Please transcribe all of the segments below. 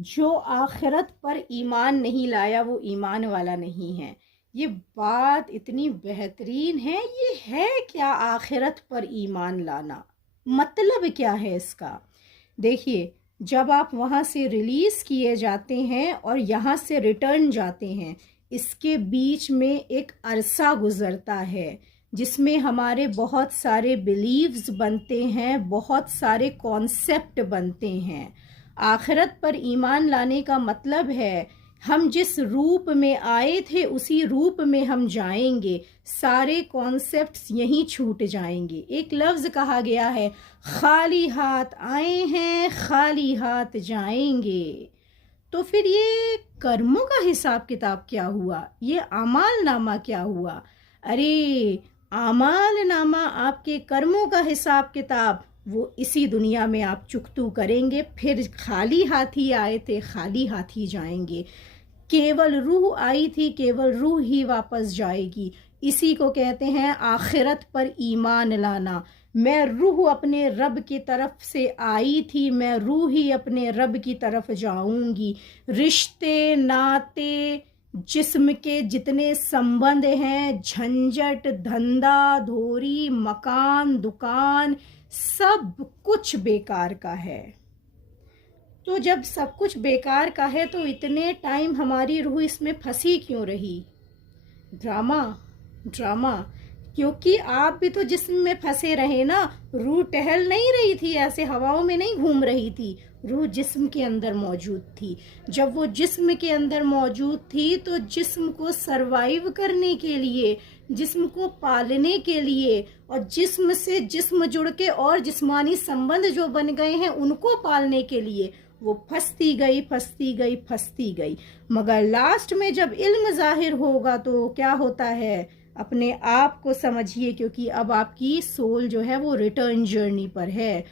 جو آخرت پر ایمان نہیں لایا وہ ایمان والا نہیں ہے۔ یہ بات اتنی بہترین ہے۔ یہ ہے کیا آخرت پر ایمان لانا؟ مطلب کیا ہے اس کا؟ دیکھیے، جب آپ وہاں سے ریلیز کیے جاتے ہیں اور یہاں سے ریٹرن جاتے ہیں، اس کے بیچ میں ایک عرصہ گزرتا ہے جس میں ہمارے بہت سارے بلیفز بنتے ہیں، بہت سارے کانسیپٹ بنتے ہیں۔ آخرت پر ایمان لانے کا مطلب ہے ہم جس روپ میں آئے تھے اسی روپ میں ہم جائیں گے، سارے کانسیپٹس یہیں چھوٹ جائیں گے۔ ایک لفظ کہا گیا ہے، خالی ہاتھ آئے ہیں خالی ہاتھ جائیں گے۔ تو پھر یہ کرموں کا حساب کتاب کیا ہوا؟ یہ اعمال نامہ کیا ہوا؟ ارے اعمال نامہ، آپ کے کرموں کا حساب کتاب وہ اسی دنیا میں آپ چکتو کریں گے، پھر خالی ہاتھ ہی آئے تھے خالی ہاتھ ہی جائیں گے۔ کیول روح آئی تھی کیول روح ہی واپس جائے گی۔ اسی کو کہتے ہیں آخرت پر ایمان لانا۔ میں روح اپنے رب کی طرف سے آئی تھی، میں روح ہی اپنے رب کی طرف جاؤں گی۔ رشتے ناتے، جسم کے جتنے سمبند ہیں، جھنجٹ، دھندا دھوری، مکان دکان، سب کچھ بیکار کا ہے۔ تو جب سب کچھ بیکار کا ہے تو اتنے ٹائم ہماری روح اس میں پھنسی کیوں رہی؟ ڈرامہ کیونکہ آپ بھی تو جسم میں پھنسے رہے نا۔ روح ٹہل نہیں رہی تھی، ایسے ہواؤں میں نہیں گھوم رہی تھی، روح جسم کے اندر موجود تھی۔ جب وہ جسم کے اندر موجود تھی تو جسم کو سروائیو کرنے کے لیے، جسم کو پالنے کے لیے، اور جسم سے جسم جڑ کے اور جسمانی سمبند جو بن گئے ہیں ان کو پالنے کے لیے وہ پھنستی گئی۔ مگر لاسٹ میں جب علم ظاہر ہوگا تو کیا ہوتا ہے؟ اپنے آپ کو سمجھیے، کیونکہ اب آپ کی سول جو ہے وہ ریٹرن جرنی پر ہے،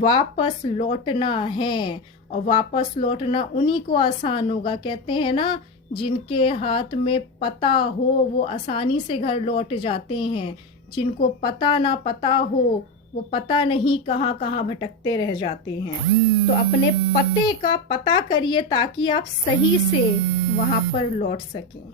واپس لوٹنا ہے۔ اور واپس لوٹنا انہی کو آسان ہوگا، کہتے ہیں نا جن کے ہاتھ میں پتہ ہو وہ آسانی سے گھر لوٹ جاتے ہیں، جن کو پتہ نہ پتہ ہو وہ پتہ نہیں کہاں کہاں بھٹکتے رہ جاتے ہیں۔ تو اپنے پتے کا پتہ کریے تاکہ آپ صحیح سے وہاں پر لوٹ سکیں۔